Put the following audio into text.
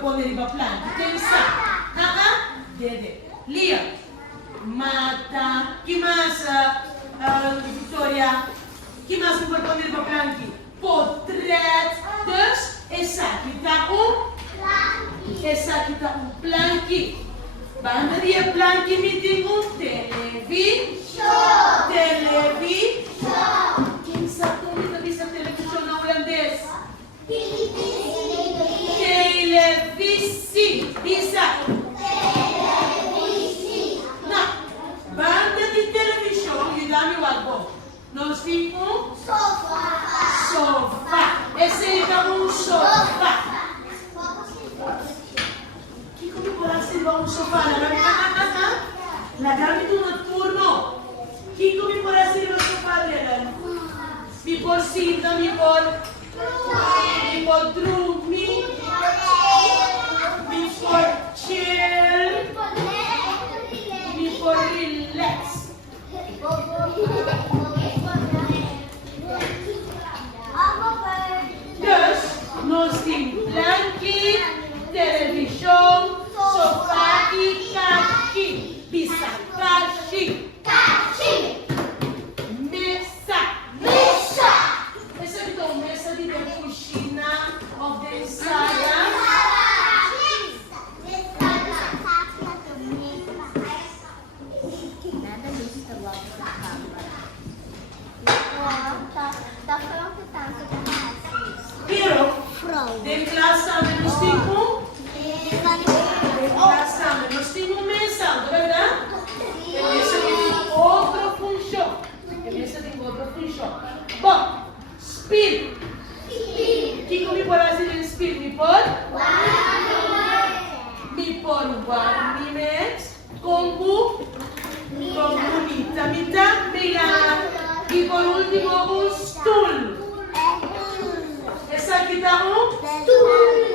propone di plan? Pensa. Dede. Lia. Mata. ¿Qué más, Victoria? ¿Qué más me propone di plan? Portret. Dus, essa kita planki. Banda dia planki meeting televisão. Quem sabe como bisa televisão na holandês? Televisi. Bisa. Não. Banda de televisão, e dá-me o algo. Nós temos sofá. Esse é um sofá. Come può essere un sofà? La gamito notturno. Chi come può essere un sofà? Mi può sita, mi può dormire, mi può chill, mi può relax. Dus, nós temos planki, televisão, sofá e caixi. Bisa caixi. Mesa. Essa aqui é uma mesa de cucina ou de sala. Pero, de classe nós temos nós temos mesa, verdade? Mesa tem outra função. Bom, speed. Que me pode fazer em speed? Me pode guarnimet, combo, mita, mira. E por último, um stool. Essa aqui está um stool.